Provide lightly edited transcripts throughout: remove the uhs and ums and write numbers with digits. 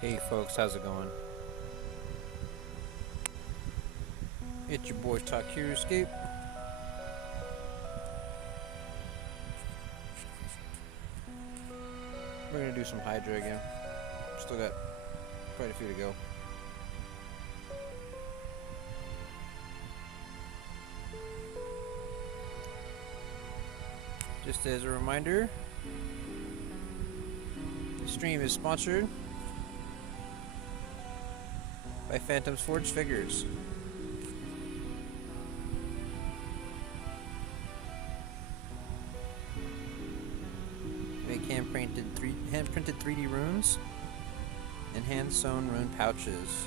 Hey folks, how's it going? It's your boy Takir Escape. We're gonna do some Hydra again. Still got quite a few to go. Just as a reminder, the stream is sponsored by Phantom's Forged Figures. Make hand-printed 3D runes and hand-sewn rune pouches.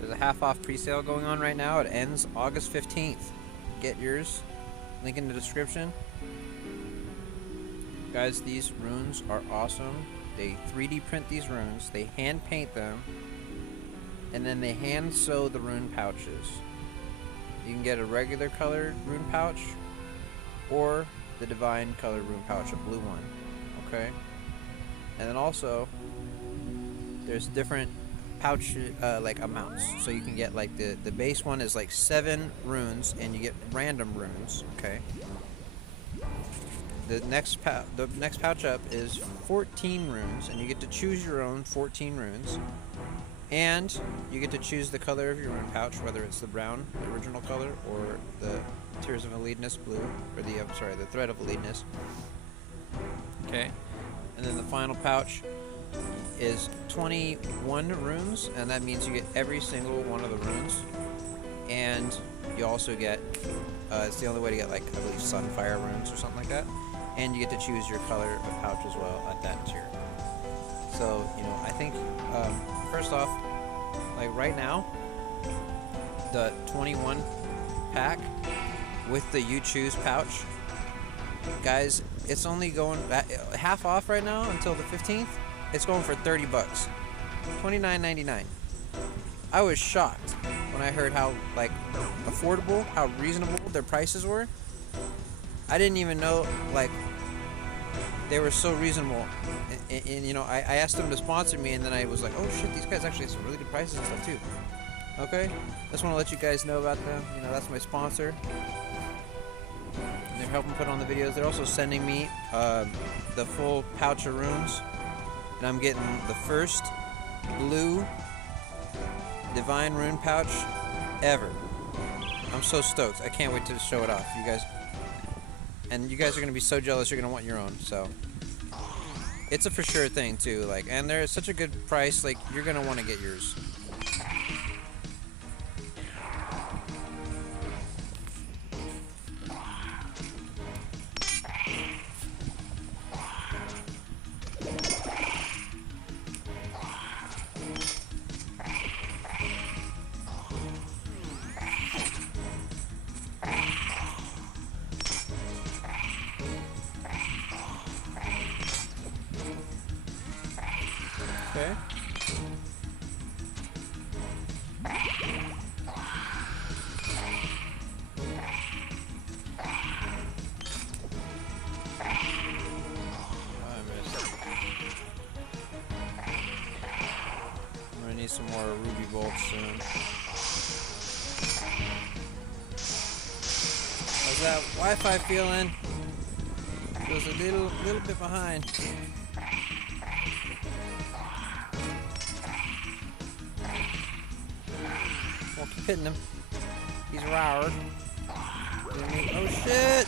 There's a half-off pre-sale going on right now. It ends August 15th. Get yours. Link in the description. Guys, these runes are awesome. They 3D print these runes, they hand paint them, and then they hand sew the rune pouches. You can get a regular colored rune pouch or the divine colored rune pouch, a blue one. Okay? And then also there's different pouch like amounts. So you can get like the base one is like 7 runes and you get random runes, okay? The next pouch up is 14 runes, and you get to choose your own 14 runes. And you get to choose the color of your rune pouch, whether it's the brown, the original color, or the Tears of Eliteness blue, or the Thread of Eliteness. Okay. And then the final pouch is 21 runes, and that means you get every single one of the runes. And you also get, it's the only way to get, like, I believe Sunfire runes or something like that. And you get to choose your color of pouch as well at that tier. So, you know, I think, first off, like right now, the 21 pack with the You Choose pouch, guys, it's only going half off right now until the 15th. It's going for 30 bucks, $29.99. I was shocked when I heard how, like, affordable, how reasonable their prices were. I didn't even know, like, they were so reasonable. And you know, I asked them to sponsor me, and then I was like, oh shit, these guys actually have some really good prices and stuff too. Okay? Just want to let you guys know about them. You know, that's my sponsor. And they're helping put on the videos. They're also sending me the full pouch of runes. And I'm getting the first blue divine rune pouch ever. I'm so stoked. I can't wait to show it off. You guys... And you guys are going to be so jealous, you're going to want your own, so. It's a for sure thing, too, like, and they're such a good price, like, you're going to want to get yours. Okay. I'm gonna need some more ruby bolts soon. How's that Wi-Fi feeling? Feels a little bit behind. Won't keep hitting him. He's roured. Oh shit!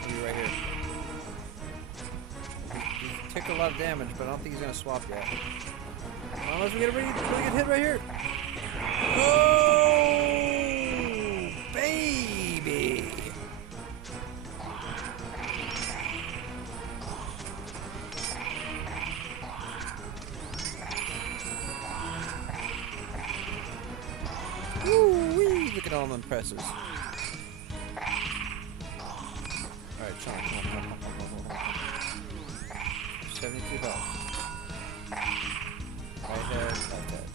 He'll be right here. He took a lot of damage, but I don't think he's gonna swap yet. Unless we get a really good hit right here. Oh, baby! Woo-wee! Look at all them presses. Alright, come on. 72 health. Right head, left head.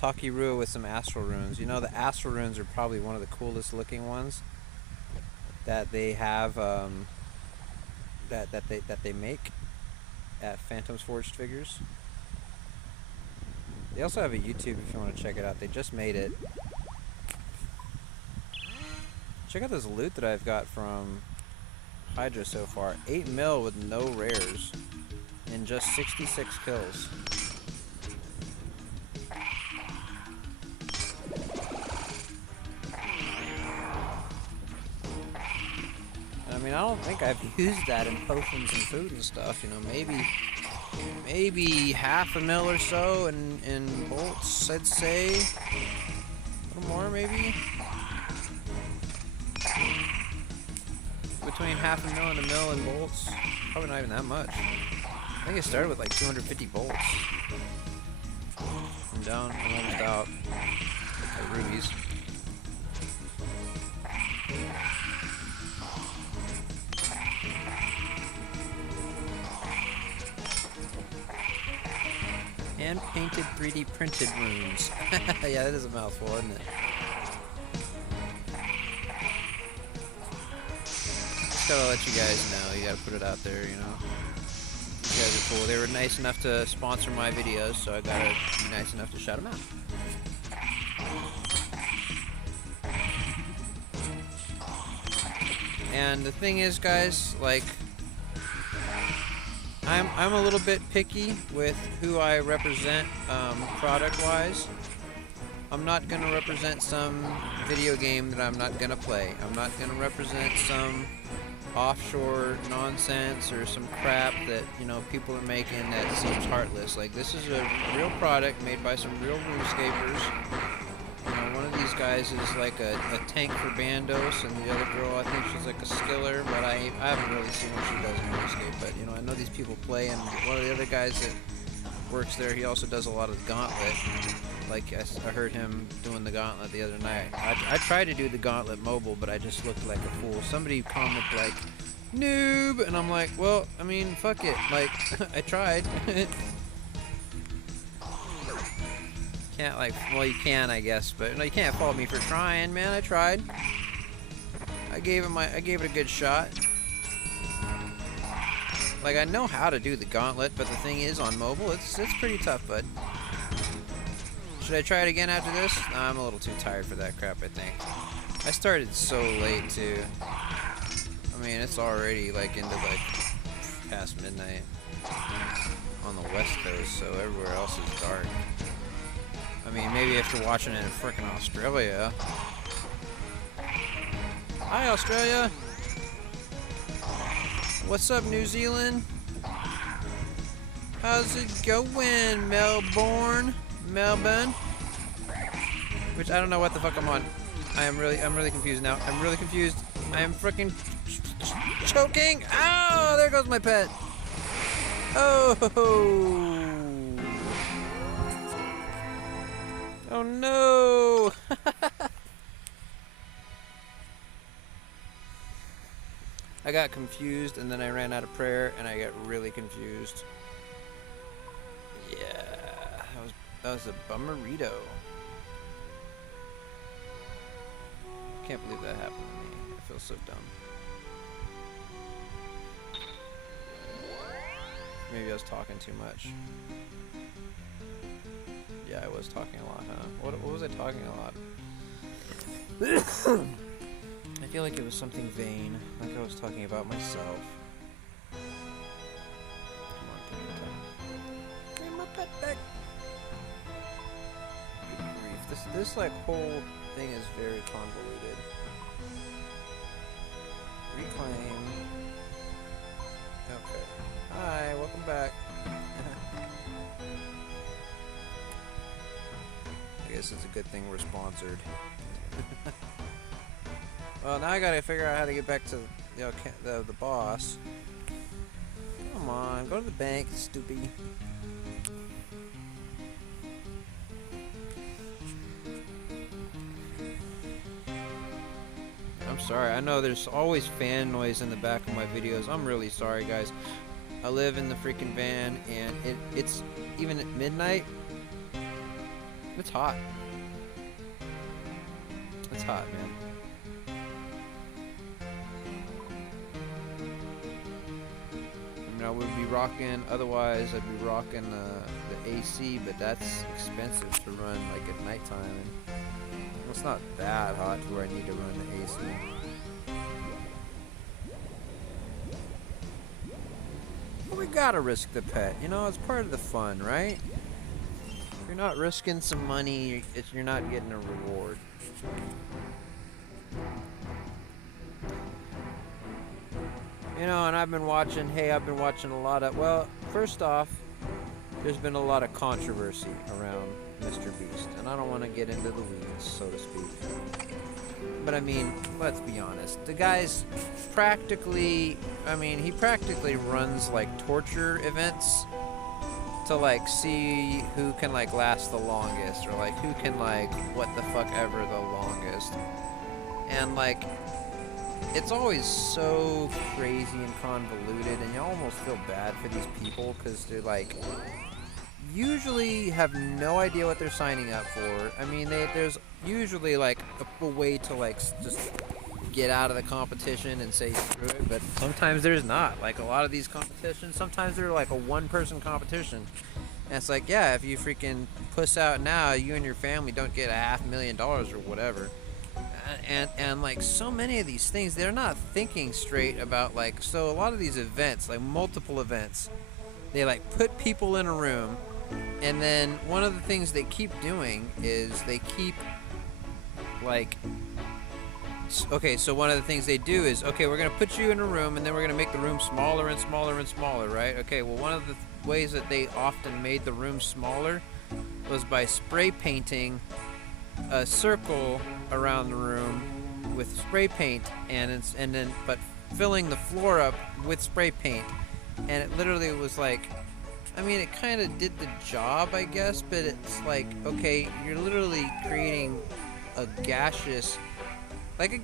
Takirua with some astral runes. You know, the astral runes are probably one of the coolest looking ones that they have, that they make at Phantom's Forged Figures. They also have a YouTube if you want to check it out. They just made it. Check out this loot that I've got from Hydra so far. 8 mil with no rares and just 66 kills. I mean, I don't think I've used that in potions and food and stuff. You know, maybe half a mil or so in bolts, I'd say. A little more, maybe. Between half a mil and a mil in bolts. Probably not even that much. I think I started with like 250 bolts. I'm down. I'm almost out. Like rubies. Hand painted 3D printed runes. Yeah, that is a mouthful, isn't it? Just gotta let you guys know. You gotta put it out there, you know. You guys are cool. They were nice enough to sponsor my videos, so I gotta be nice enough to shout them out. And the thing is, guys, like, I'm a little bit picky with who I represent product-wise. I'm not gonna represent some video game that I'm not gonna play. I'm not gonna represent some offshore nonsense or some crap that, you know, people are making that seems heartless. Like, this is a real product made by some real RuneScapers. You know, one of these guys is like a tank for Bandos, and the other girl, I think she's like a skiller, but I haven't really seen what she does in RuneScape. But, you know, I know these people play, and one of the other guys that works there, he also does a lot of Gauntlet. Like, I heard him doing the Gauntlet the other night. I tried to do the Gauntlet mobile, but I just looked like a fool. Somebody commented like, noob, and I'm like, well, I mean, fuck it. Like, I tried. Can't, like, well, you can, I guess, but no, you can't fault me for trying, man. I tried. I gave it a good shot. Like, I know how to do the Gauntlet, but the thing is, on mobile, it's pretty tough, bud. Should I try it again after this? I'm a little too tired for that crap, I think. I started so late, too. I mean, it's already, like, into, like, past midnight on the West Coast, so everywhere else is dark. I mean, maybe if you're watching it in frickin' Australia. Hi, Australia! What's up, New Zealand? How's it going, Melbourne? Which, I don't know what the fuck I'm on. I'm really confused now. I'm really confused. I am frickin' choking! Ow! There goes my pet! Oh! Oh no! I got confused, and then I ran out of prayer, and I got really confused. Yeah, that was a bummerito. Can't believe that happened to me. I feel so dumb. Maybe I was talking too much. Yeah, I was talking a lot, huh? What was I talking a lot? I feel like it was something vain, like I was talking about myself. Come on, put it down. Get my pet back. Good grief. This like whole thing is very convoluted. Reclaim. Okay. Hi, welcome back. I guess it's a good thing we're sponsored. Well, now I gotta figure out how to get back to the boss. Come on, go to the bank, stupid. I'm sorry, I know there's always fan noise in the back of my videos. I'm really sorry, guys. I live in the freaking van, and it's even at midnight. It's hot. It's hot, man. I mean, I would be rocking, otherwise I'd be rocking the AC, but that's expensive to run like at nighttime. And it's not that hot to where I need to run the AC. But we gotta risk the pet, you know, it's part of the fun, right? If you're not risking some money, you're not getting a reward. You know, and I've been watching a lot of, well, first off, there's been a lot of controversy around Mr. Beast, and I don't want to get into the weeds, so to speak. But I mean, let's be honest, the guy's practically, he practically runs like torture events to like see who can like last the longest, or like who can like what the fuck ever the longest. And like, it's always so crazy and convoluted, and you almost feel bad for these people because they're like usually have no idea what they're signing up for. I mean, there's usually like a way to like just get out of the competition and say screw it, but sometimes there's not. Like a lot of these competitions, sometimes they're like a one-person competition, and it's like, yeah, if you freaking puss out now, you and your family don't get $500,000 or whatever. And like so many of these things, they're not thinking straight about like, so a lot of these events, like multiple events, they like put people in a room, and then one of the things they keep doing is they keep like, okay, so one of the things they do is, okay, we're gonna put you in a room, and then we're gonna make the room smaller and smaller and smaller, right? Okay, well, one of the ways that they often made the room smaller was by spray painting a circle around the room with spray paint, and then filling the floor up with spray paint, and it literally was like, I mean, it kind of did the job, I guess, but it's like, okay, you're literally creating a gaseous, like a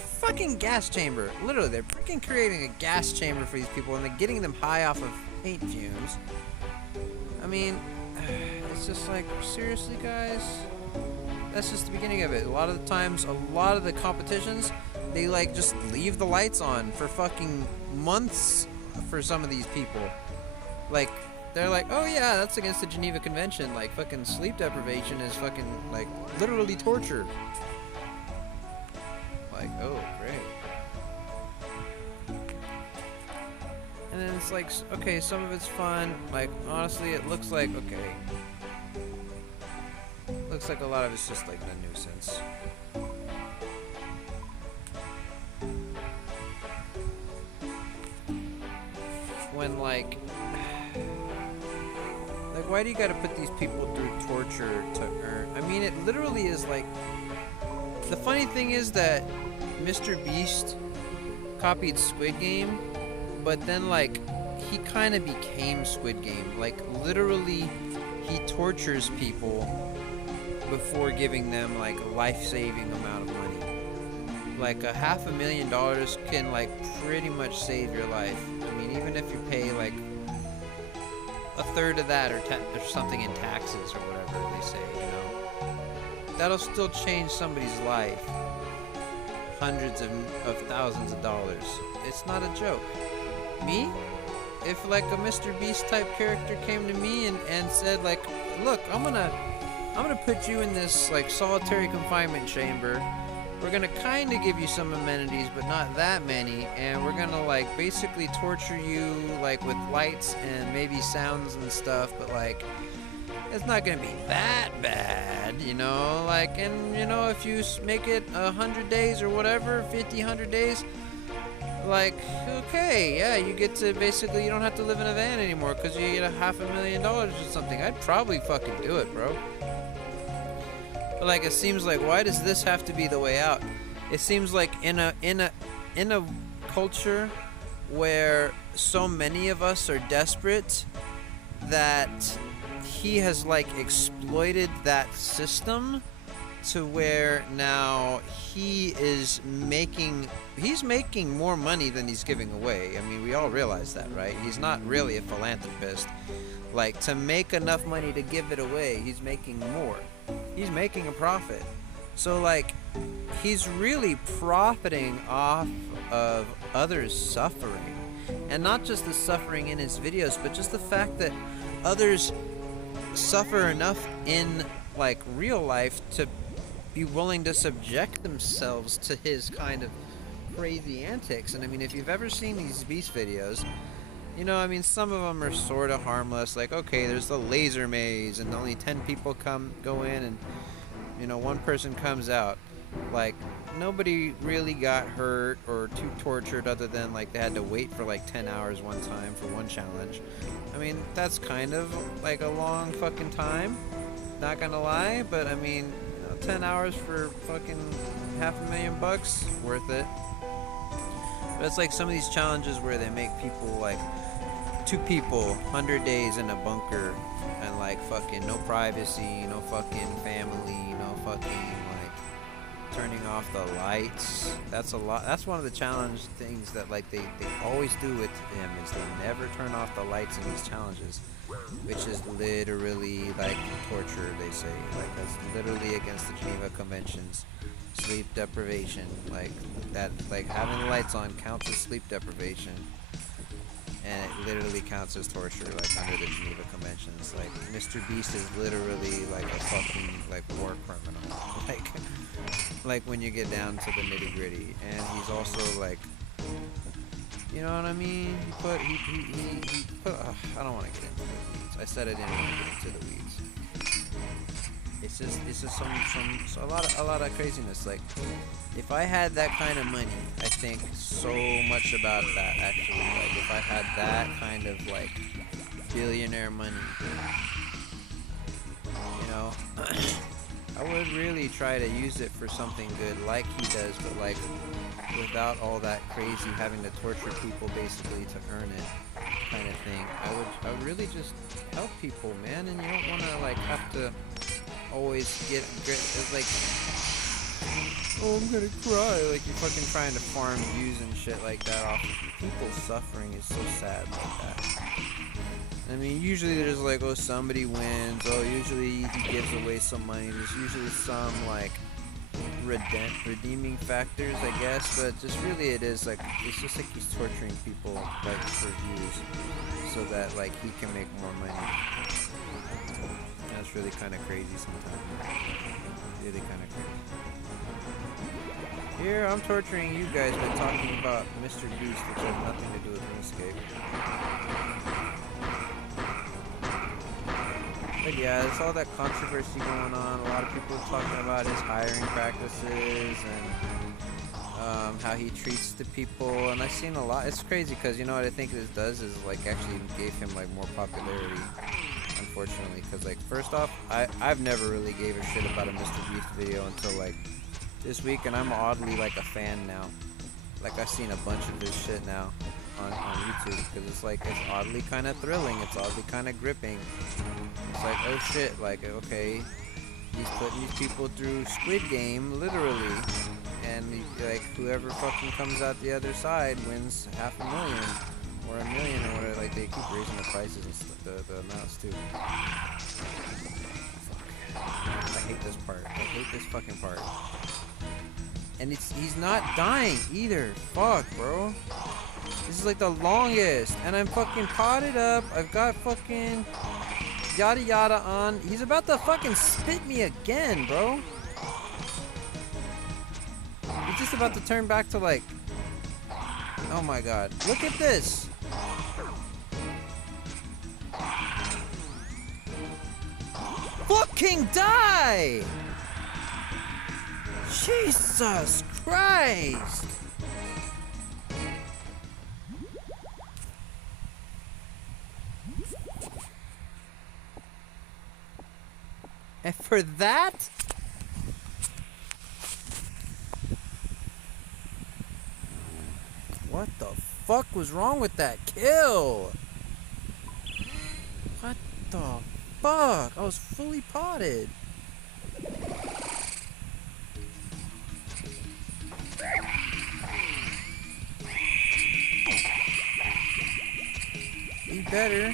fucking gas chamber. Literally, they're freaking creating a gas chamber for these people, and they're getting them high off of paint fumes. I mean, it's just like, seriously, guys? That's just the beginning of it. A lot of the times, a lot of the competitions, they like just leave the lights on for fucking months for some of these people. Like, they're like, oh yeah, that's against the Geneva Convention. Like, fucking sleep deprivation is fucking, like, literally torture. Like, oh, great. And then it's like, okay, some of it's fun. Like, honestly, it looks like, okay, looks like a lot of it's just like a nuisance. When like why do you gotta put these people through torture to earn? I mean, it literally is like, the funny thing is that Mr. Beast copied Squid Game, but then like he kind of became Squid Game. Like literally, he tortures people before giving them like a life-saving amount of money. Like $500,000 can like pretty much save your life. I mean, even if you pay like a third of that or something in taxes or whatever they say, you know, that'll still change somebody's life. Hundreds of thousands of dollars. It's not a joke. Me? If like a Mr. Beast type character came to me and said like, look, I'm gonna put you in this like solitary confinement chamber. We're gonna kind of give you some amenities, but not that many, and we're gonna like basically torture you like with lights and maybe sounds and stuff, but like it's not gonna be that bad, you know, like, and you know, if you make it 100 days or whatever, 50, 100 days, like, okay, yeah, you get to basically, you don't have to live in a van anymore because you get $500,000 or something. I'd probably fucking do it, bro. But like, it seems like, why does this have to be the way out? It seems like in a culture where so many of us are desperate, that he has like exploited that system to where now he's making more money than he's giving away. I mean, we all realize that, right? He's not really a philanthropist. Like, to make enough money to give it away, he's making more. he's making a profit. So like, he's really profiting off of others suffering. And not just the suffering in his videos, but just the fact that others suffer enough in like real life to be willing to subject themselves to his kind of crazy antics. And I mean, if you've ever seen these Beast videos, you know, I mean, some of them are sort of harmless, like, okay, there's the laser maze and only 10 people go in, and you know, one person comes out. Like, nobody really got hurt or too tortured, other than like they had to wait for like 10 hours one time for one challenge. I mean, that's kind of like a long fucking time, not gonna lie, but I mean, 10 hours for fucking $500,000, worth it. But it's like some of these challenges where they make people like 2 people 100 days in a bunker, and like fucking no privacy, no fucking family, no fucking like turning off the lights. That's a lot. That's one of the challenge things that like they always do with him, is they never turn off the lights in these challenges, which is literally like torture, they say. Like, that's literally against the Geneva Conventions. Sleep deprivation, like that, like having the lights on counts as sleep deprivation, and it literally counts as torture, like under the Geneva Conventions. Like, Mr. Beast is literally like a fucking like war criminal, like when you get down to the nitty gritty. And he's also like, you know what I mean? He put I don't want to get into the weeds. I said I didn't want to get into the weeds. It's just a lot of craziness. Like, if I had that kind of money, I think so much about that, actually. Like, if I had that kind of like billionaire money, you know, I would really try to use it for something good, like he does, but like without all that crazy having to torture people basically to earn it kind of thing. I would really just help people, man. And you don't want to like have to always get like, oh, I'm gonna cry, like you're fucking trying to farm views and shit like that off of people suffering. Is so sad like that. I mean, usually there's like, oh, somebody wins, oh, usually he gives away some money, there's usually some like redeeming factors, I guess, but just really it is like, it's just like he's torturing people like for views so that like he can make more money. That's really kind of crazy sometimes. Really kind of crazy. Here, I'm torturing you guys by talking about Mr. Beast, which has nothing to do with RuneScape. But yeah, there's all that controversy going on. A lot of people are talking about his hiring practices and how he treats the people. And I've seen a lot. It's crazy because, you know what I think this does is like actually gave him like more popularity. Unfortunately, because like, first off, I've never really gave a shit about a Mr. Beast video until like this week, and I'm oddly like a fan now. Like, I've seen a bunch of his shit now on YouTube, because it's like, it's oddly kind of thrilling, it's oddly kind of gripping. It's like, oh shit, like, okay, he's putting these people through Squid Game, literally, and like, whoever fucking comes out the other side wins $500,000. Or $1 million, or whatever. Like, they keep raising the prices and the amounts too. Fuck. I hate this part. I hate this fucking part. And he's not dying either. Fuck, bro. This is like the longest. And I'm fucking potted up. I've got fucking yada yada on. He's about to fucking spit me again, bro. He's just about to turn back to like, oh my god. Look at this. Fucking die! Jesus Christ! And for that? What the fuck was wrong with that kill? What the fuck? I was fully potted. Be better.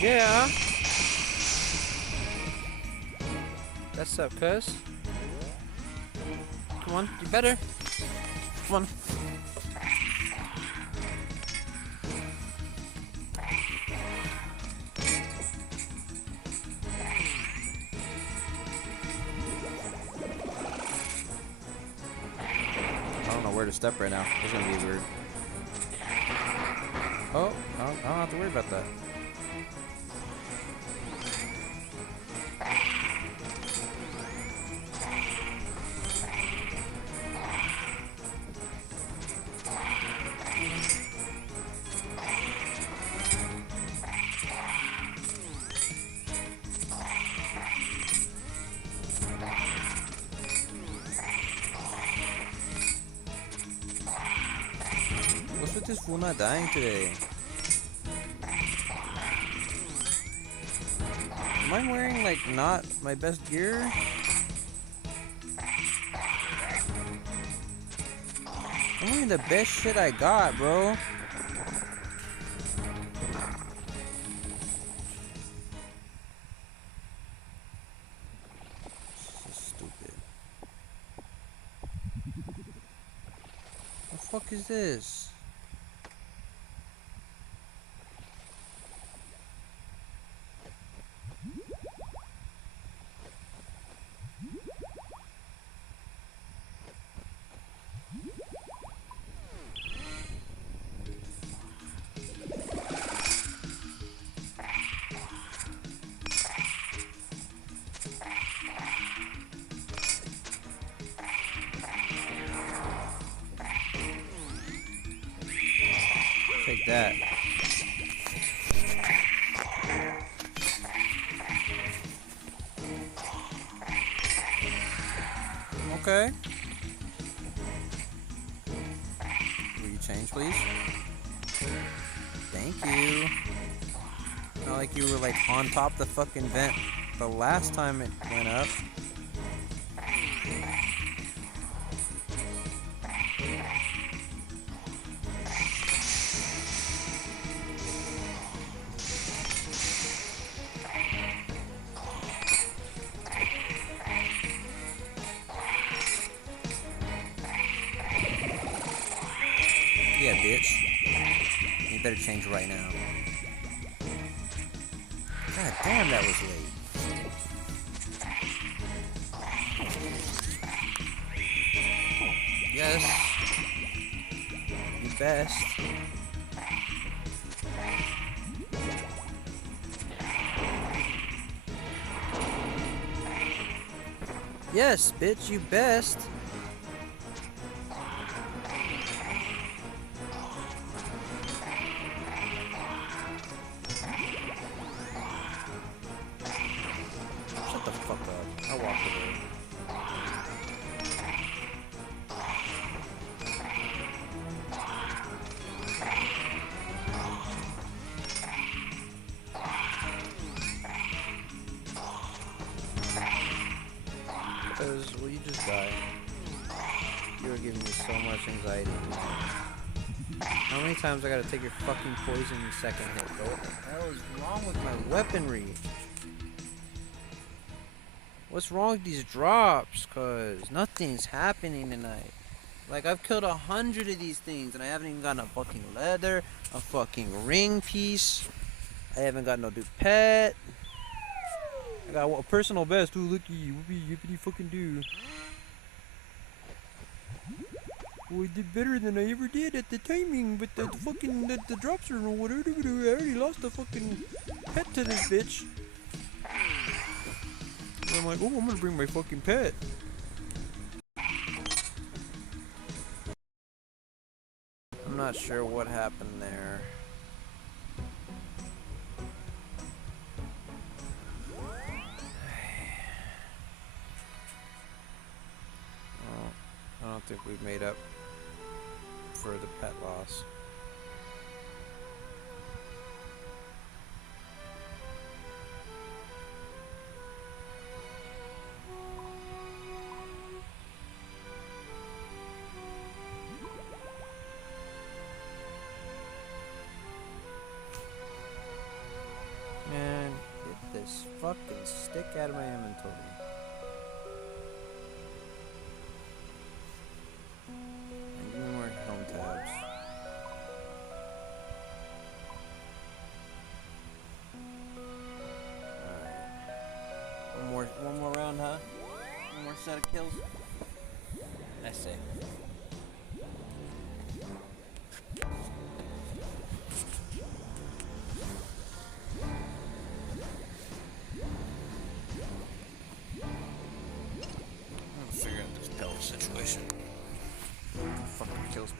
Yeah. That's up, cuz. Come on, you better. Come on. I don't know where to step right now. It's gonna be weird. Oh, I don't have to worry about that. What's with this fool not dying today? Am I wearing, like, not my best gear? I'm wearing the best shit I got, bro. This is stupid. What the fuck is this? Take that. Okay. Will you change, please? Thank you. Not like you were, like, on top of the fucking vent the last time it went up. Yeah, bitch. You better change right now. God damn, that was late. Yes. You best. Yes, bitch, you best. Shut the fuck up. I walked away. Because, will you just die? You are giving me so much anxiety. How many times I gotta take your fucking poison in second hit, bro? What the hell is wrong with my weaponry? What's wrong with these drops? Cause nothing's happening tonight. Like, I've killed 100 of these things and I haven't even gotten a fucking leather, a fucking ring piece. I haven't got no dude pet. I got a personal best. Ooh, looky, yippity fucking do. Well, I did better than I ever did at the timing, but the fucking the drops are whatever. I already lost a fucking pet to this bitch. And I'm like, oh, I'm gonna bring my fucking pet. I'm not sure what happened there. Well, I don't think we've made up for the pet loss. fucking stick out of my inventory. And give me more helm tabs. Alright. One more round, huh? One more set of kills? I see. Figure out this pellet situation. Fucking kills me.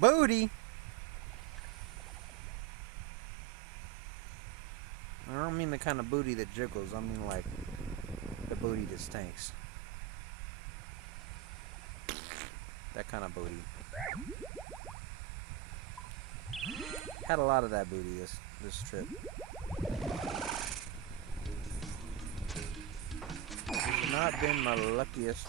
Booty. I don't mean the kind of booty that jiggles. I mean like the booty that stinks. That kind of booty. Had a lot of that booty this trip. It's not been my luckiest.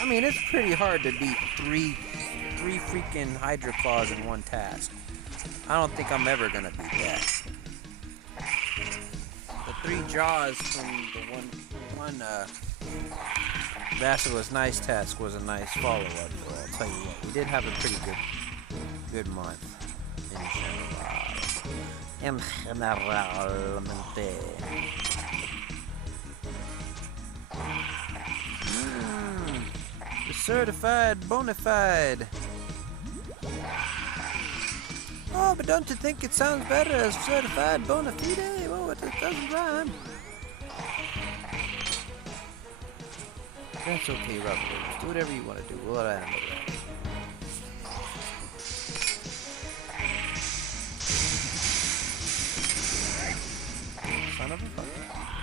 I mean, it's pretty hard to beat three freaking Hydra claws in one task. I don't think I'm ever gonna beat that. The 3 jaws from the one Basilisk Nice task was a nice follow-up. So I'll tell you what, we did have a pretty good month in generalmente. Certified bona fide. Oh, but don't you think it sounds better as certified bona fide? Oh, it doesn't rhyme. That's okay, Robert. Do whatever you want to do. We'll let I handle that. Son of a fucker.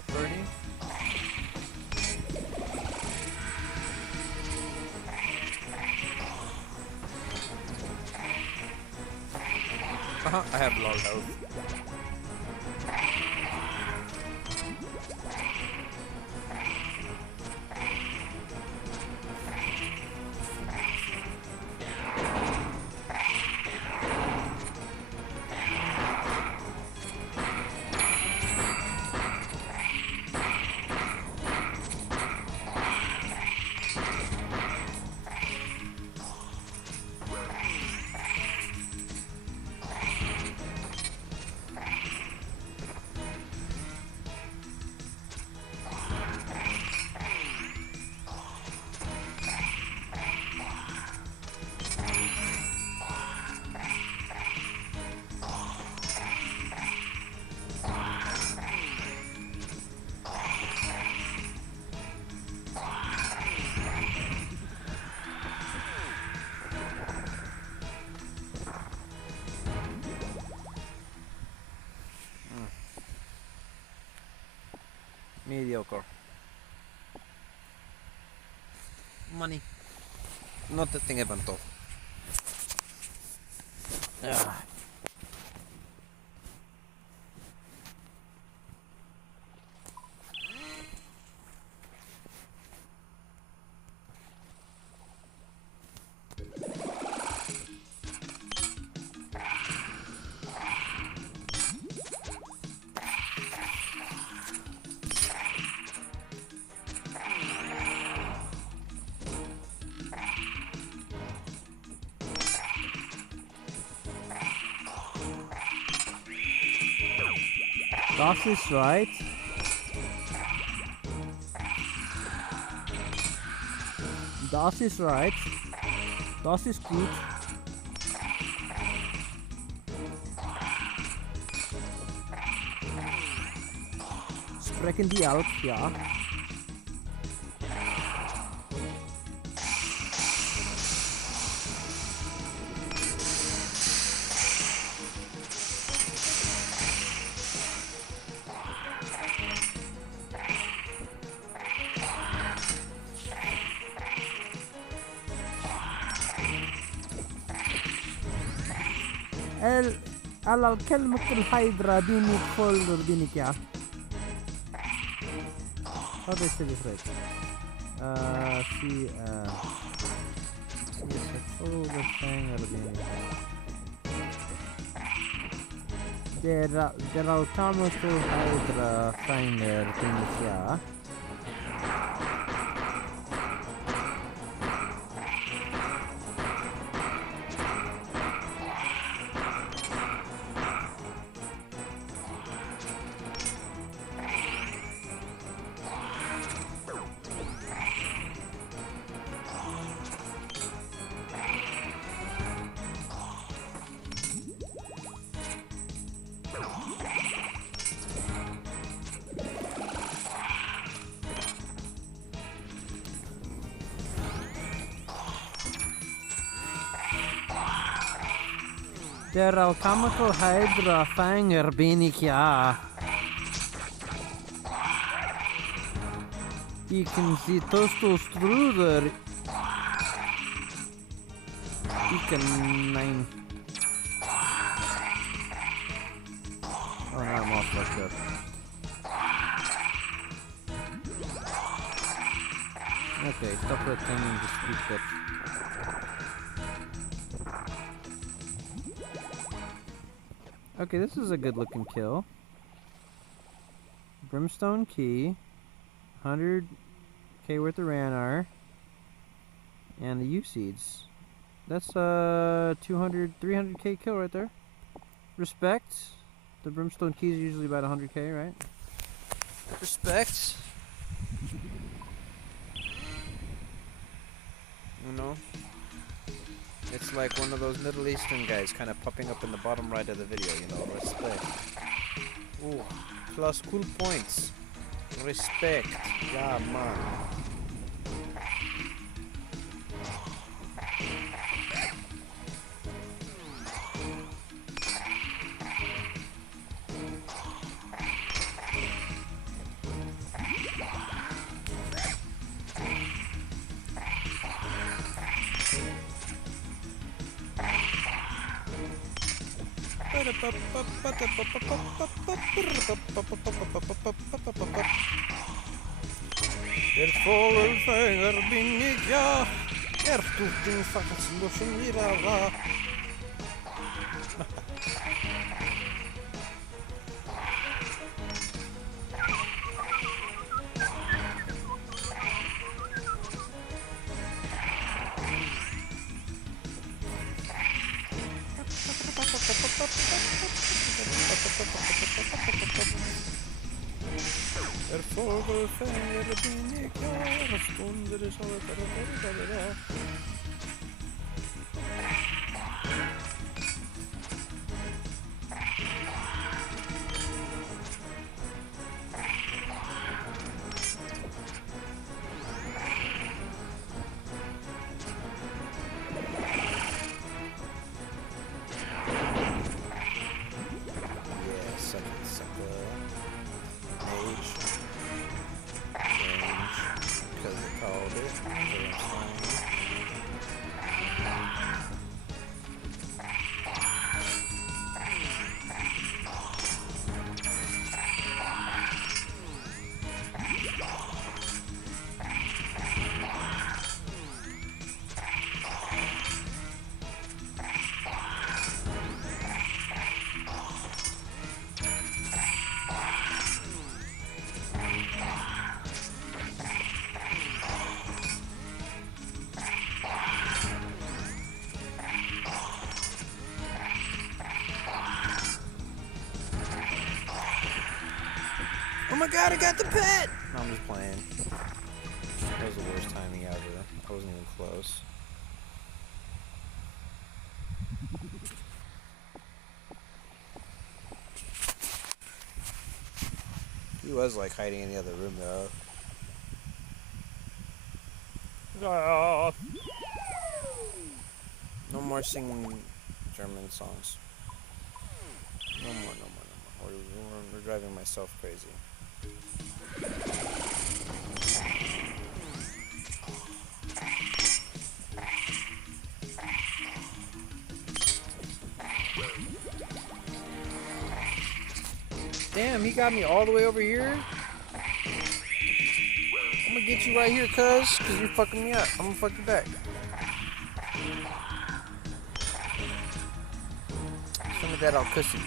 up already. I have logged out. Mediocre. Money. Not the thing about. Das ist right. Das ist right. Das ist gut. Sprechen die Alp, ja. على كلمة الهايدرا ديني فولدر دينك يا هذا يصير فريد في فولدر ثاني دينك der automato hydra finder dينك يا Der Alchemical Hydra Fanger bin ich ja. Ich kann sie Tostostruder. Ich kann nein. Oh no, I'm off like that. Okay, stop pretending to speak that. Okay, this is a good looking kill. Brimstone key, 100k worth of Ranar, and the U seeds. That's 300k kill right there. Respect. The Brimstone key is usually about 100k, right? Respect. You know? It's like one of those Middle Eastern guys kind of popping up in the bottom right of the video, you know, respect. Ooh, plus cool points. Respect. Yeah, man. fågelfångar bin jag. Tog din faktiskt lotion i rava. Fågelfångar bin jag. Stunder i solen. Oh my god, I got the pet! No, I'm just playing. That was the worst timing ever. I wasn't even close. He was like hiding in the other room though. No more singing German songs. No more. We're driving myself crazy. Damn, he got me all the way over here. I'm gonna get you right here, cuz you're fucking me up. I'm gonna fuck you back. Some of that all cussy.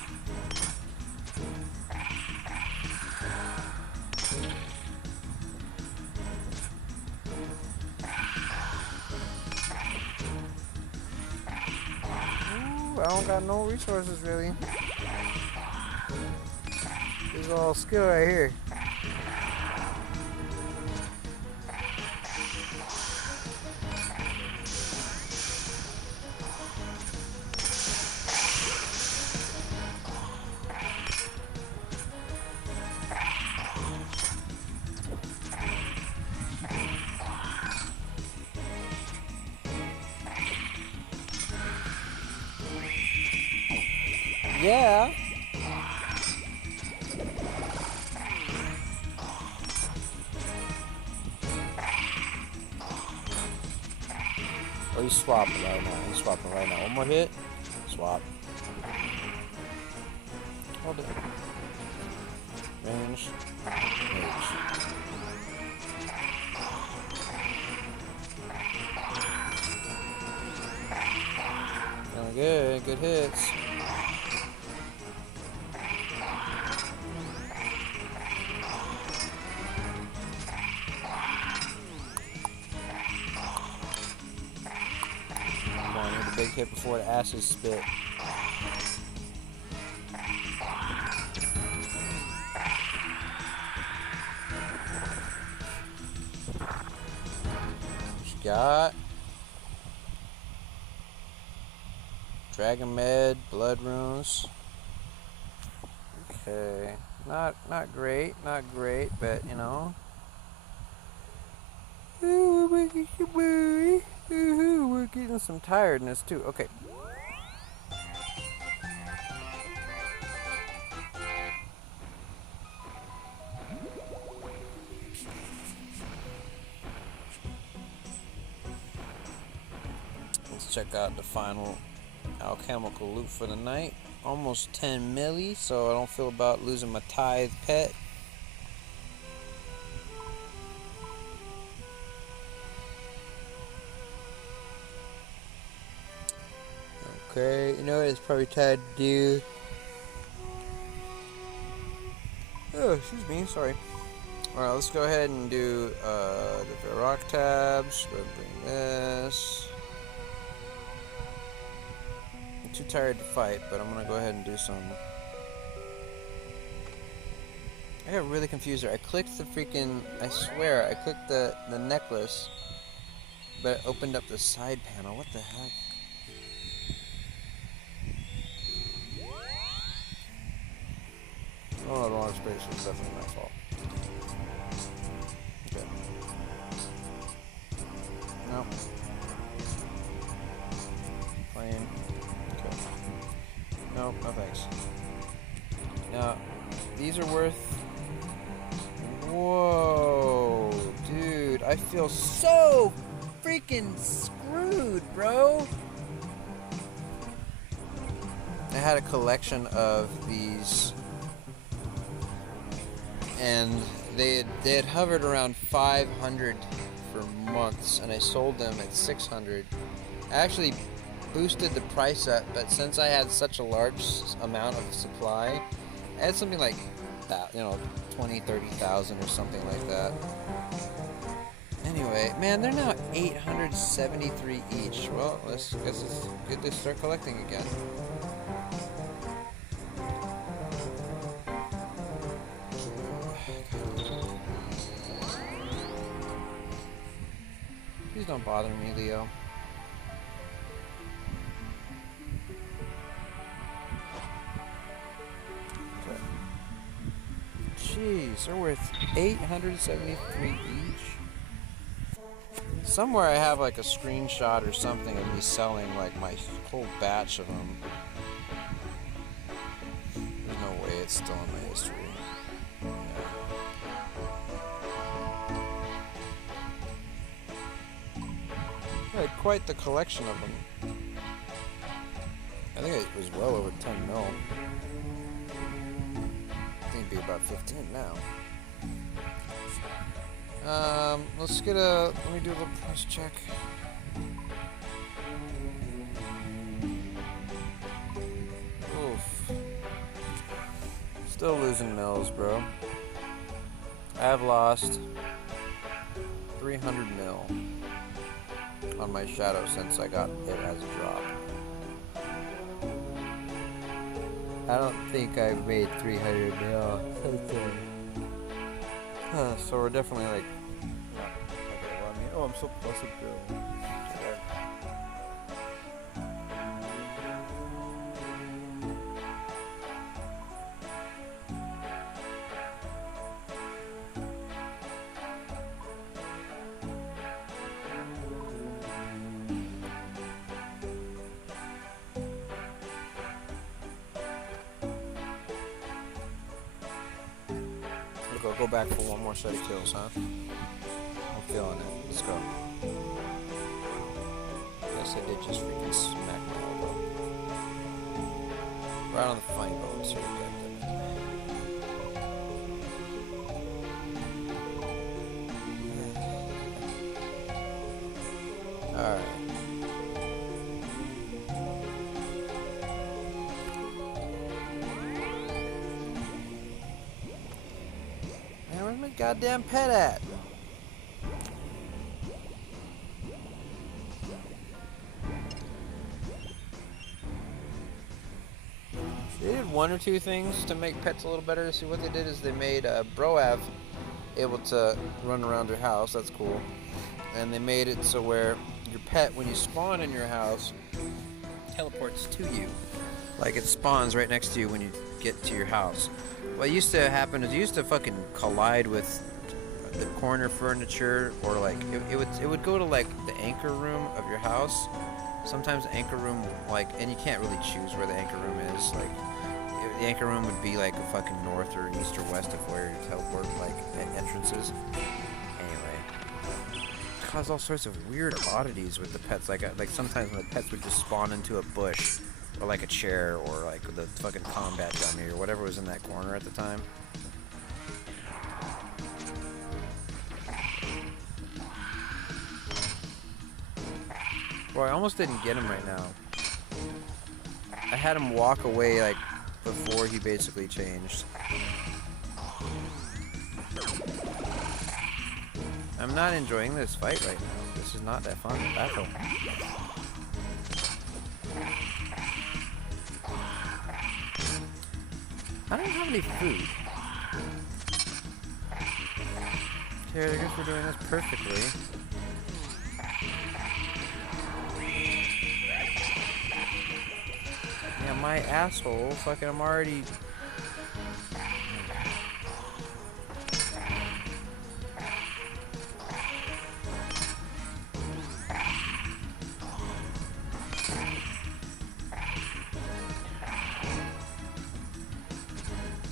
Ooh, I don't got no resources really. This is all skill right here. Yeah. Oh, he's swapping right now. One more hit. Swap. Hold it. Range. Feeling good. Good hits. Big hit before the ashes spit. What you got? Dragon Med, blood runes. Okay. Not great, but you know. We're getting some tiredness too. Okay. Let's check out the final alchemical loot for the night. almost 10 milli, so I don't feel about losing my tithe pet. Okay, you know what it's probably time to do? Oh, excuse me, sorry. Alright, let's go ahead and do the Varrock tabs. Go ahead and bring this. I'm too tired to fight, but I'm gonna go ahead and do some. I got really confused there. I clicked the freaking, I swear, I clicked the necklace, but it opened up the side panel. What the heck? Oh, the wrong space was definitely my fault. Okay. No. Plain. Okay. No, no thanks. Now, these are worth... Whoa, dude, I feel so freaking screwed, bro. I had a collection of these, and they had hovered around 500 for months, and I sold them at 600. I actually boosted the price up, but since I had such a large amount of supply, I had something like that, you know, 20, 30,000 or something like that. Anyway, man, they're now 873 each. Well, I guess it's good to start collecting again. Please don't bother me, Leo. Jeez, they're worth 873 each. Somewhere I have like a screenshot or something of me selling like my whole batch of them. There's no way it's still in my history. I had quite the collection of them. I think it was well over 10 mil. It'd be about 15 now. Let's get let me do a little price check. Oof. Still losing mils, bro. I have lost 300 mil on my shadow since I got it as a drop. I don't think I've made 300 mil. So we're definitely like. Okay, well, I mean, oh, I'm so blessed, bro. Go back for one more set of kills, huh? I'm feeling it. Let's go. Yes, I did just freaking smack my elbow. Right on the funny bones here, goddammit. Alright. Where's my goddamn pet at? They did one or two things to make pets a little better. See, what they did is they made Broav able to run around your house. That's cool. And they made it so where your pet, when you spawn in your house, teleports to you. Like it spawns right next to you when you get to your house. What used to happen is you used to fucking collide with the corner furniture, or like it would go to like the anchor room of your house. Sometimes the anchor room, like, and you can't really choose where the anchor room is. Like the anchor room would be like a fucking north or east or west of where you teleport, like entrances. Anyway, it caused all sorts of weird oddities with the pets. Like sometimes the pets would just spawn into a bush Or like a chair, or like the fucking combat dummy, or whatever was in that corner at the time. Boy, I almost didn't get him right now. I had him walk away like before he basically changed. I'm not enjoying this fight right now. This is not that fun to battle. I don't have any food. Here, I guess we're doing this perfectly. Yeah, my asshole. Fucking, I'm already...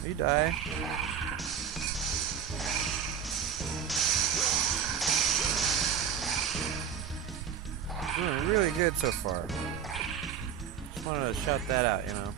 You die. Doing really good so far. Just wanted to shout that out, you know.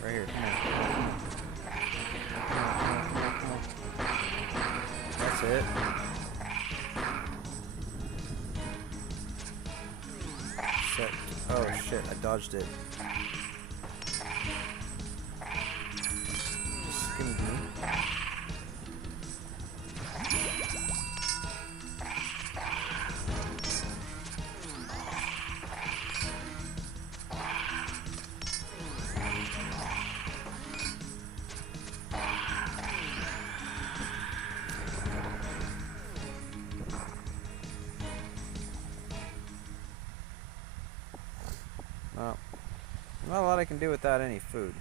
Right here, come on. That's it. Shit. Oh shit, I dodged it. Just skimmed me. Well, not a lot I can do without any food.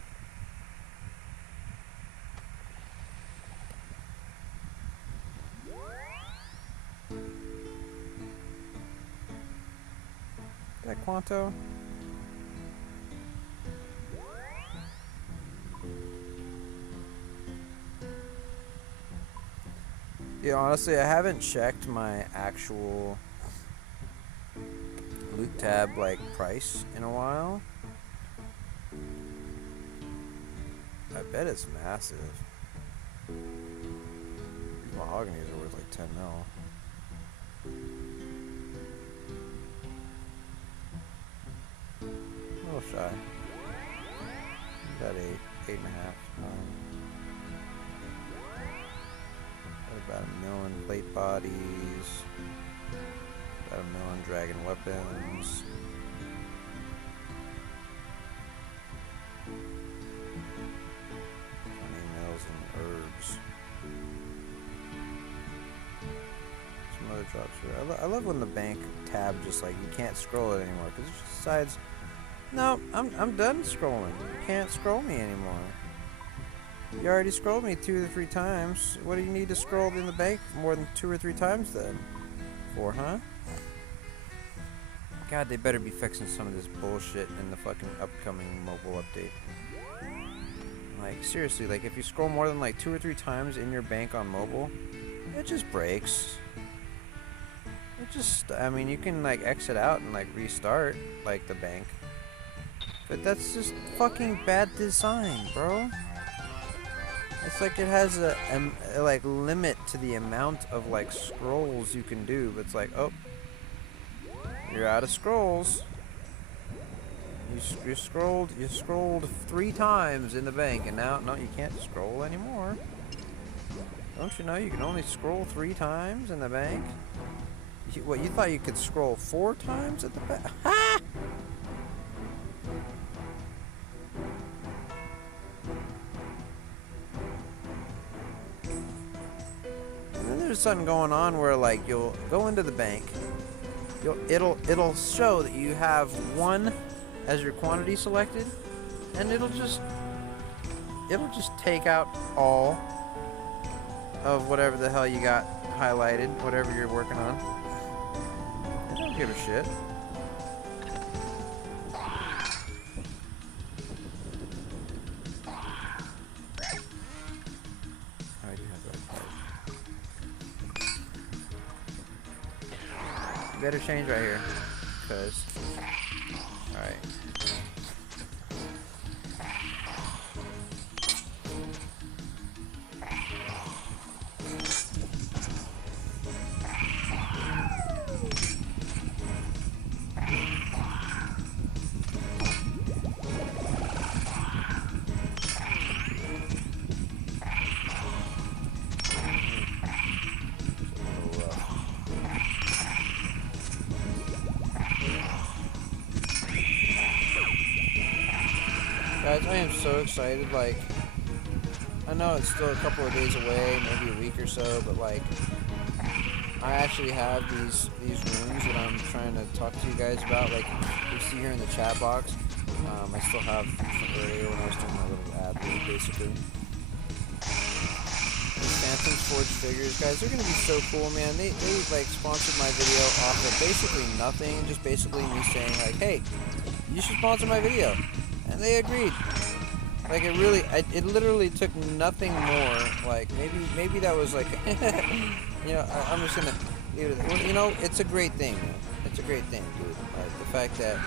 Is that Quanto? Yeah, honestly, I haven't checked my actual loot tab like price in a while. I bet it's massive. These mahoganies are worth like 10 mil. A little shy. About 8.5. About 1 million plate bodies. About 1 million dragon weapons. And herbs. Some other drops here. I love when the bank tab just like you can't scroll it anymore because it just decides, no, I'm done scrolling. You can't scroll me anymore. You already scrolled me 2 to 3 times. What do you need to scroll in the bank more than 2 or 3 times then? For, huh? God, they better be fixing some of this bullshit in the fucking upcoming mobile update. Like, seriously, like, if you scroll more than, like, 2 or 3 times in your bank on mobile, it just breaks. It just, I mean, you can, like, exit out and, like, restart, like, the bank. But that's just fucking bad design, bro. It's like it has a like, limit to the amount of, like, scrolls you can do. But it's like, oh, you're out of scrolls. You scrolled 3 times in the bank, and now no, you can't scroll anymore. Don't you know you can only scroll 3 times in the bank? What, you thought you could scroll 4 times at the bank? Ha! And then there's something going on where, like, you'll go into the bank. It'll show that you have 1 as your quantity selected, and it'll just take out all of whatever the hell you got highlighted, whatever you're working on. Give a shit. I do have that part. You better change right here, cause. All right. Guys, I am so excited. Like, I know it's still a couple of days away, maybe a week or so, but like, I actually have these rooms that I'm trying to talk to you guys about. Like, you see here in the chat box, I still have from earlier when I was doing my little ad read, basically. These Phantoms Forged figures, guys, they're gonna be so cool, man. They like sponsored my video off of basically nothing, just basically me saying like, hey, you should sponsor my video. And they agreed. Like, it literally took nothing more. Like, maybe that was like, you know, I'm just gonna, you know, it's a great thing, man. It's a great thing, dude. Like, the fact that,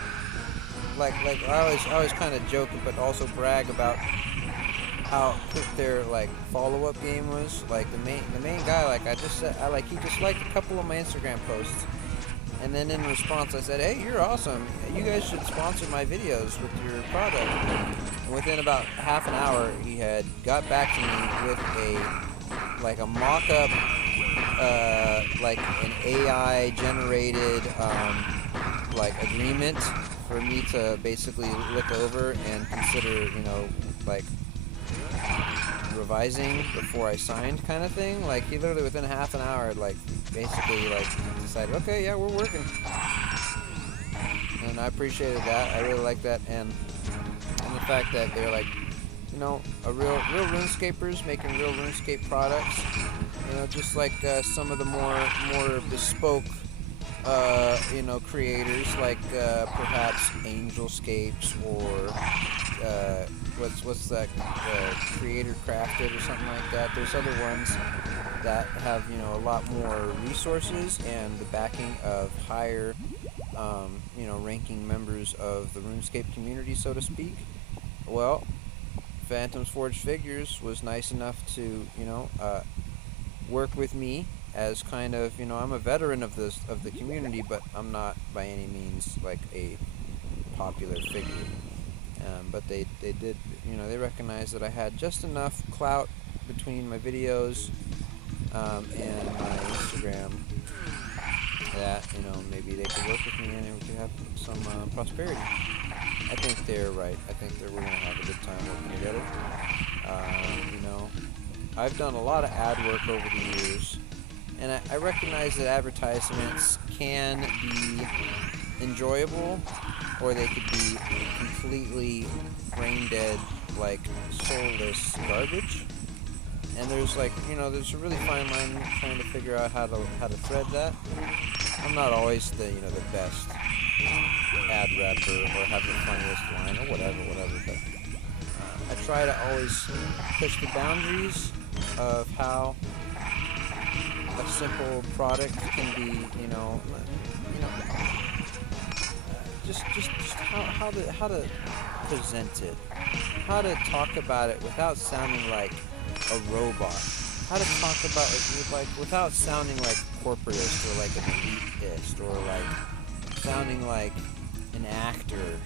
like I always kind of joke, but also brag about how quick their like follow-up game was. Like the main guy, like he just liked a couple of my Instagram posts. And then in response, I said, hey, you're awesome. You guys should sponsor my videos with your product. And within about half an hour, he had got back to me with a mock-up, like an AI-generated, like agreement for me to basically look over and consider, you know, like revising before I signed, kind of thing. Like, he literally within half an hour, like, basically, like, decided, okay, yeah, we're working. And I appreciated that. I really like that, and the fact that they're like, you know, real RuneScapers making real RuneScape products. You know, just like some of the more bespoke, you know, creators, like perhaps Angelscapes or what's that, Creator Crafted or something like that. There's other ones that have, you know, a lot more resources and the backing of higher, you know, ranking members of the RuneScape community, so to speak. Well, Phantoms Forged Figures was nice enough to, you know, work with me as kind of, you know, I'm a veteran of the community, but I'm not by any means like a popular figure. But they did, you know, they recognized that I had just enough clout between my videos and my Instagram that, you know, maybe they could work with me and we could have some prosperity. I think they're right. I think we're going to have a good time working together. You know, I've done a lot of ad work over the years, and I recognize that advertisements can be enjoyable, or they could be completely brain dead, like soulless garbage. And there's like, you know, there's a really fine line trying to figure out how to thread that. I'm not always the, you know, the best ad rep or have the funniest line or whatever, but I try to always push the boundaries of how a simple product can be, you know, just how to present it, how to talk about it without sounding like a robot, how to talk about it like without sounding like corporatist or like an elitist or like sounding like an actor.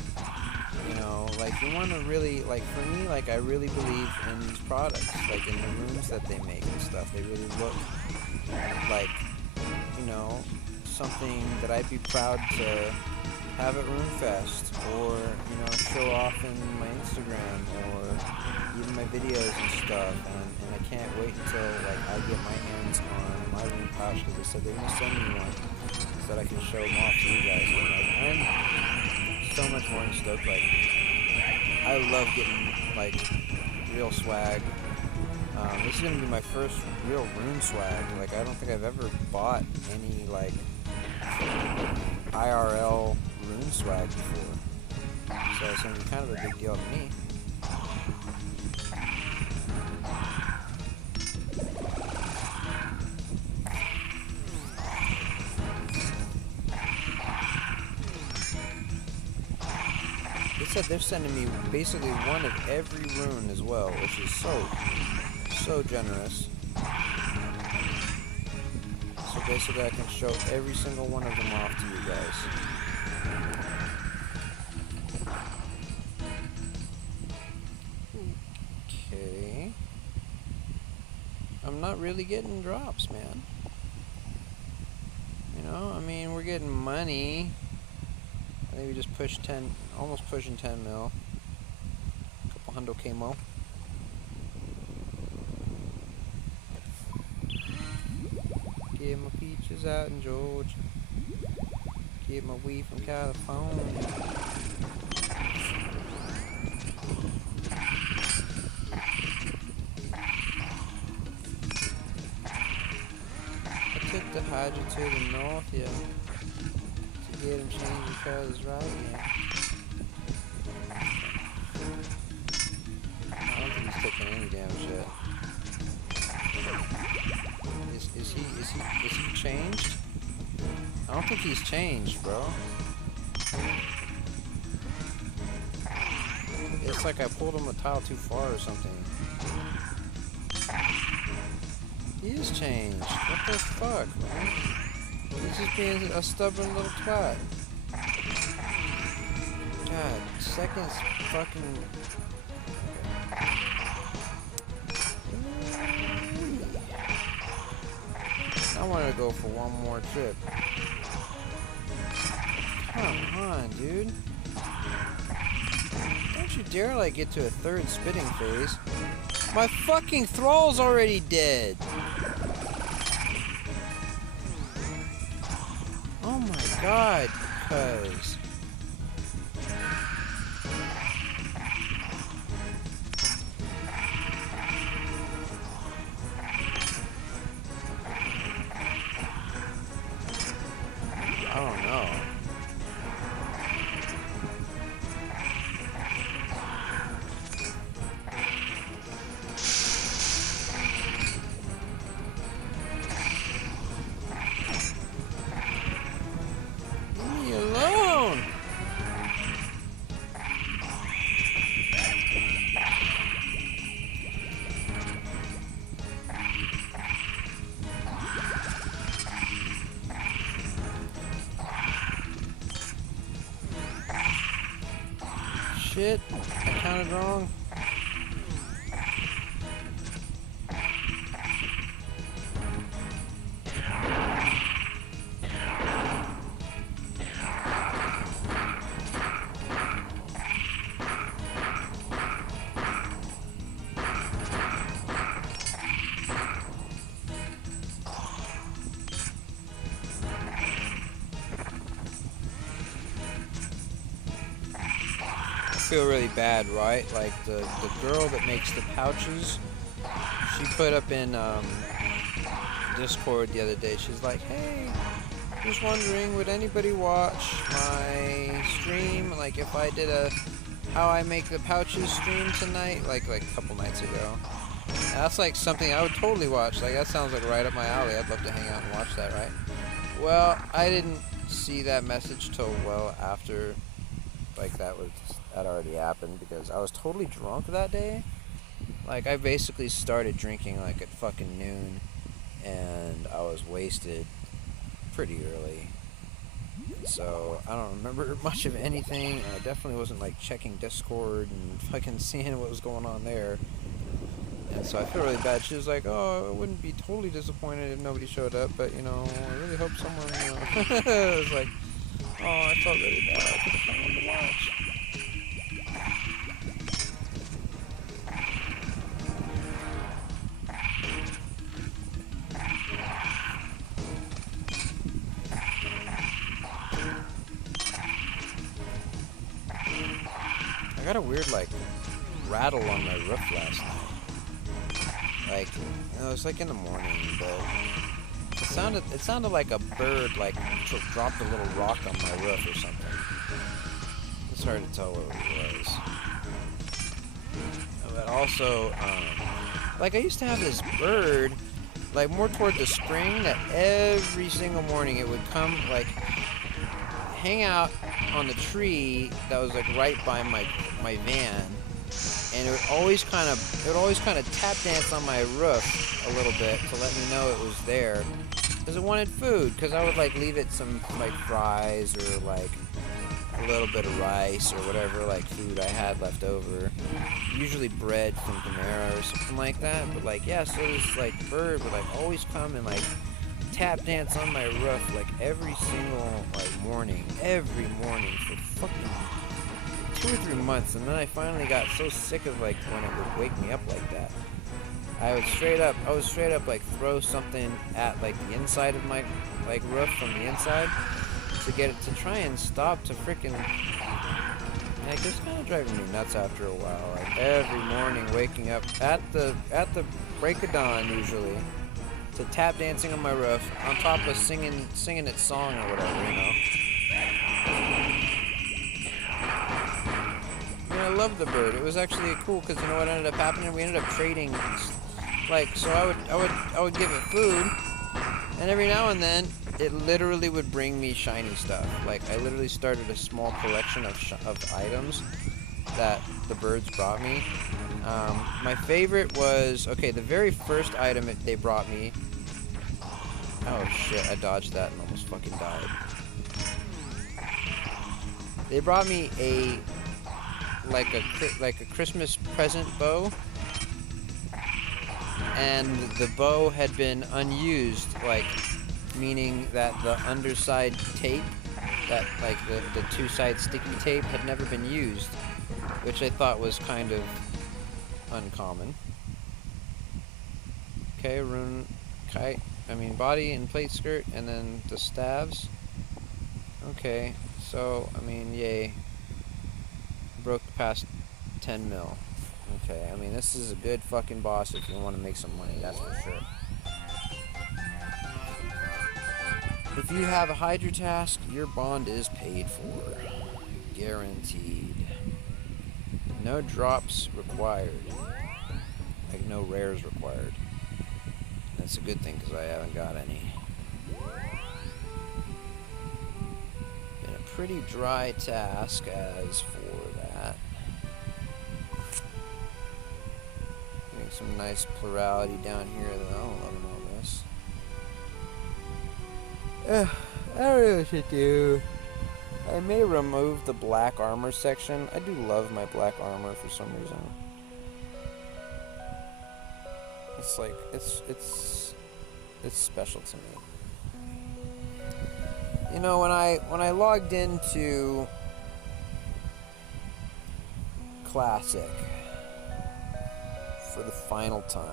You know, like you want to really, like for me, like I really believe in these products, like in the rooms that they make and stuff. They really look like, you know, something that I'd be proud to have at RuneFest, or, you know, show off in my Instagram or even my videos and stuff. And I can't wait until like I get my hands on my rune pouch, because they said they're gonna send me one so that I can show them off to you guys. And like, I'm so much more stoked. Like, I love getting like real swag. This is gonna be my first real rune swag. Like, I don't think I've ever bought any like IRL rune swag before. So it's gonna be kind of a big deal to me. They said they're sending me basically one of every rune as well, which is so generous. So basically I can show every single one of them off to you guys. Okay. I'm not really getting drops, man. You know, I mean, we're getting money. I think we just pushed 10, almost pushing 10 mil. Couple hundo camo. Get my peaches out in Georgia. Get my weed from California. I took the Hydra to the north, yeah. Get him change the colors right, yeah. I don't think he's taking any damage yet. Is he changed? I don't think he's changed, bro. It's like I pulled him a tile too far or something. He is changed. What the fuck, man? He's just being a stubborn little twat. God, seconds fucking... I wanted to go for one more trip. Come on, dude. Don't you dare, like, get to a third spitting phase. My fucking thrall's already dead. Oh my god, cuz. I don't know. Leave me alone. Shit, I counted wrong. Feel really bad, right? Like the girl that makes the pouches, she put up in Discord the other day, she's like, hey, just wondering, would anybody watch my stream, like if I did a how I make the pouches stream tonight, like a couple nights ago. And that's like something I would totally watch. Like that sounds like right up my alley. I'd love to hang out and watch that, right? Well, I didn't see that message till well after like that already happened, because I was totally drunk that day. Like I basically started drinking like at fucking noon, and I was wasted pretty early. So I don't remember much of anything. I definitely wasn't like checking Discord and fucking seeing what was going on there. And so I feel really bad. She was like, oh, I wouldn't be totally disappointed if nobody showed up, but you know, I really hope someone, you know. I was like, oh, I felt really bad. I could have found one to watch. I got a weird, like, rattle on my roof last night. Like, you know, it was like in the morning, but It sounded like a bird like dropped a little rock on my roof or something. It's hard to tell what it was. But also, like I used to have this bird, like more toward the spring, that every single morning it would come, like, hang out on the tree that was like right by my van, and it would always kind of tap dance on my roof a little bit to let me know it was there, because it wanted food. Because I would like leave it some like fries or like a little bit of rice or whatever like food I had left over, usually bread from Panera or something like that. But like, yeah, so this like bird would like always come and like tap dance on my roof like every single like morning for fucking 2 or 3 months. And then I finally got so sick of like when it would wake me up like that. I would straight up like throw something at like the inside of my like roof from the inside to get it to try and stop to freaking, like, it's kind of driving me nuts after a while. Like every morning waking up at the break of dawn usually to tap dancing on my roof on top of singing its song or whatever, you know. And I love the bird. It was actually cool because you know what ended up happening? We ended up trading. Like, so I would give it food, and every now and then it literally would bring me shiny stuff. Like I literally started a small collection of items that the birds brought me. My favorite was, okay, the very first item they brought me. Oh shit! I dodged that and almost fucking died. They brought me a Christmas present bow. And the bow had been unused, like, meaning that the underside tape, that like the two-side sticky tape, had never been used, which I thought was kind of uncommon. Okay, rune kite. I mean body and plate skirt, and then the staves. Okay, so I mean, yay. Broke past 10 mil. Okay, I mean, this is a good fucking boss if you want to make some money, that's for sure. If you have a Hydra task, your bond is paid for. Guaranteed. No drops required. Like, no rares required. That's a good thing, because I haven't got any. Been a pretty dry task as for that. Some nice plurality down here though. Loving all this. I don't know what to do. I may remove the black armor section. I do love my black armor for some reason. It's like it's special to me. You know, when I logged into Classic for the final time,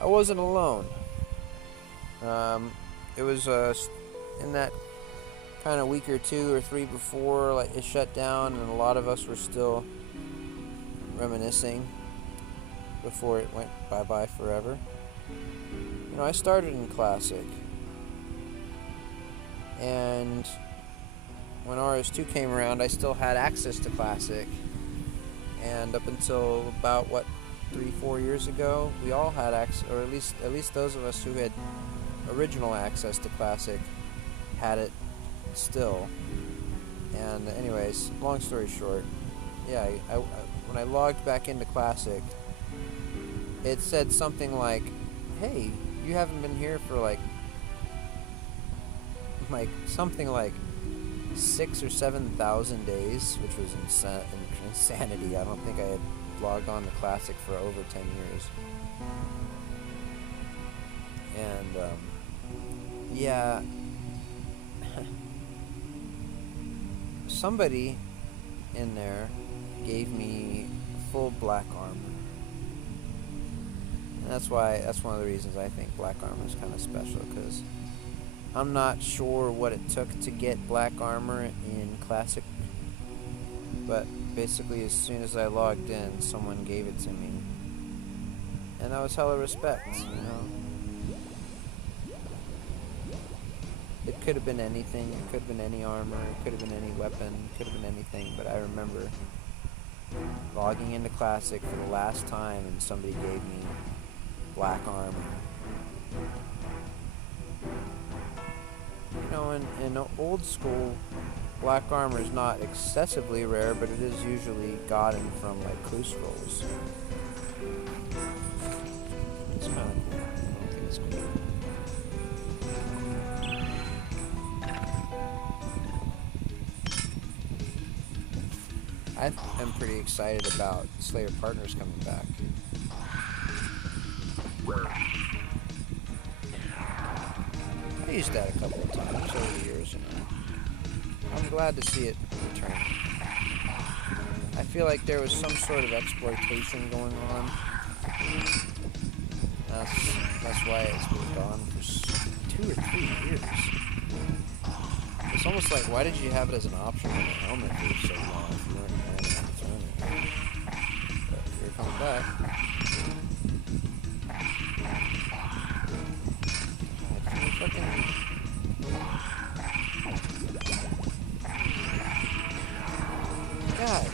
I wasn't alone. It was in that kind of week or 2 or 3 before like it shut down, and a lot of us were still reminiscing before it went bye-bye forever. You know, I started in Classic, and when RS2 came around, I still had access to Classic. And up until about 3-4 years ago, we all had access, or at least those of us who had original access to Classic had it still. And anyways, long story short, yeah, I when I logged back into Classic, it said something like, "Hey, you haven't been here for like something like 6,000 or 7,000 days," which was insanity. I don't think I had logged on to Classic for over 10 years. And yeah, somebody in there gave me full black armor. And that's one of the reasons I think black armor is kind of special, because I'm not sure what it took to get black armor in Classic, but basically as soon as I logged in, someone gave it to me, and that was hella respect, you know. It could have been anything. It could have been any armor. It could have been any weapon. It could have been anything. But I remember logging into Classic for the last time and somebody gave me black armor. You know, in old school, black armor is not excessively rare, but it is usually gotten from like clue scrolls. It's kind of cool. I don't think it's cool. I am pretty excited about Slayer Partners coming back. I used that a couple of times over the years, you know. I'm glad to see it return. I feel like there was some sort of exploitation going on. That's why it's been gone for 2 or 3 years. It's almost like, why did you have it as an option on the helmet for so long if you weren't planning on throwing it? But here it comes back. God, can you fucking... God.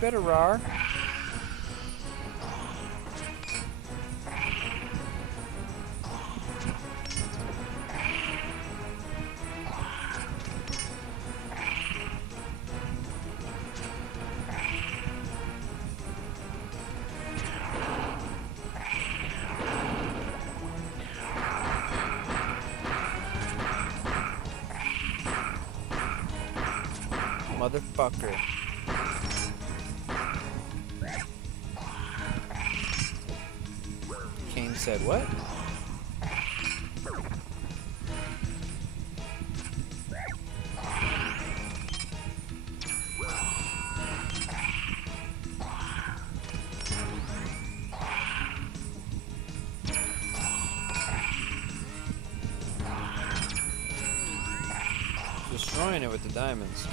Better rar. Motherfucker. Kane said what? Destroying it with the diamonds.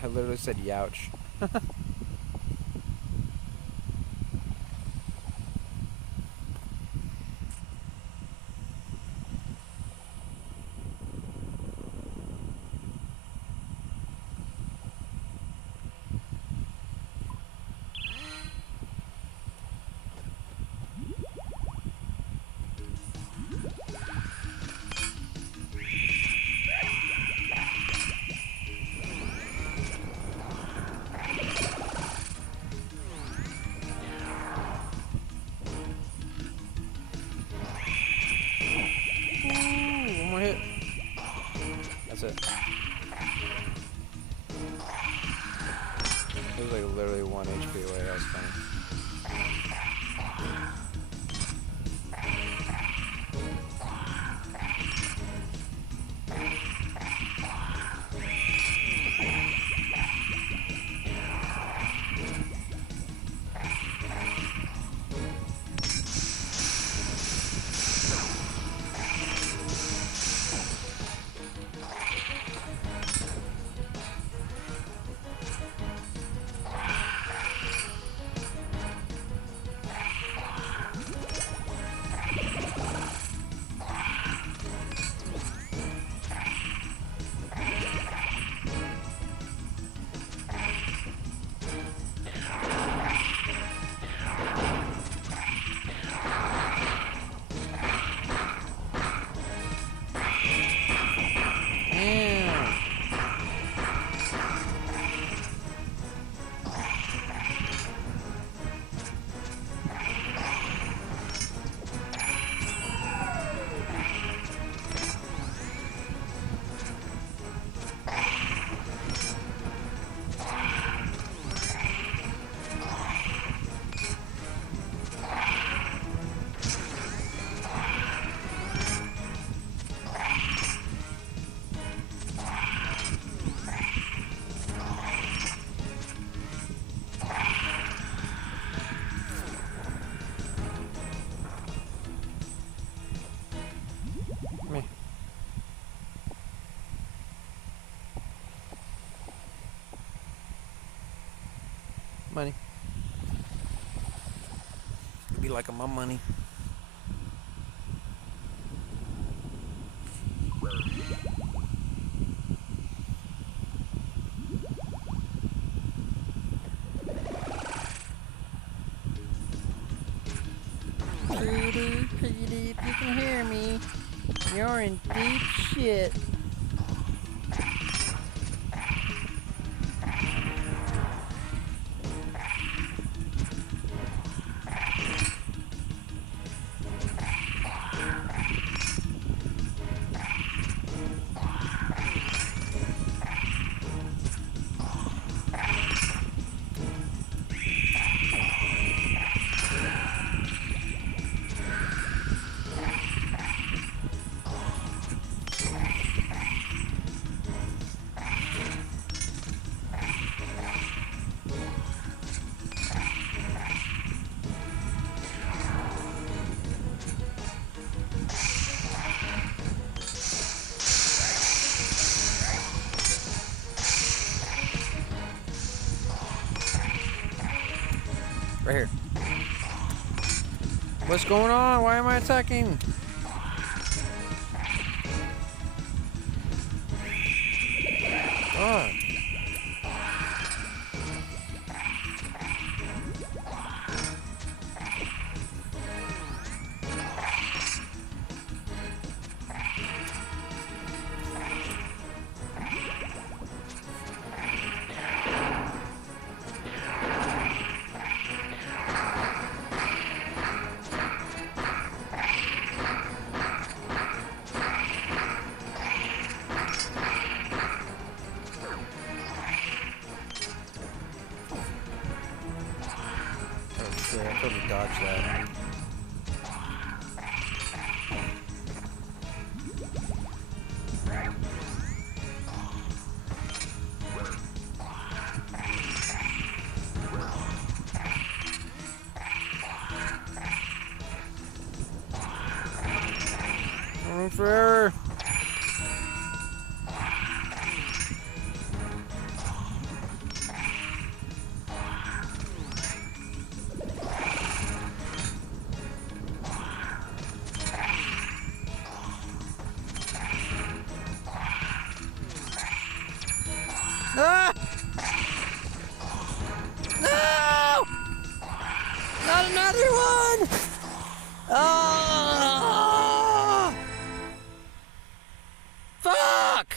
I literally said youch. Hit. That's it. It was like literally 1 HP away. That was funny. Money. It'd be like my money. Petey, Petey, if you can hear me, you're in deep shit. Right here. What's going on? Why am I attacking? God. I totally dodged that. Room for error. Ah! No! Not another one! Oh! Fuck!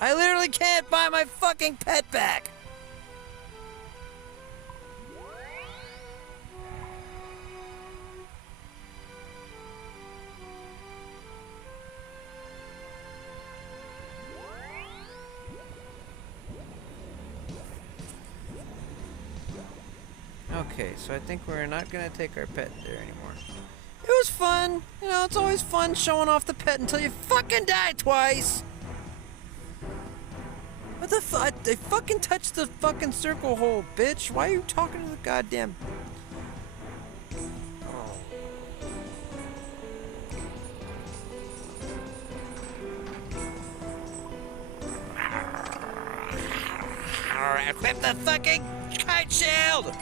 I literally can't buy my fucking pet back! Okay, so I think we're not gonna take our pet there anymore. It was fun! You know, it's always fun showing off the pet until you fucking die twice! What the fuck? They fucking touched the fucking circle hole, bitch! Why are you talking to the goddamn... Equip the fucking kite shield!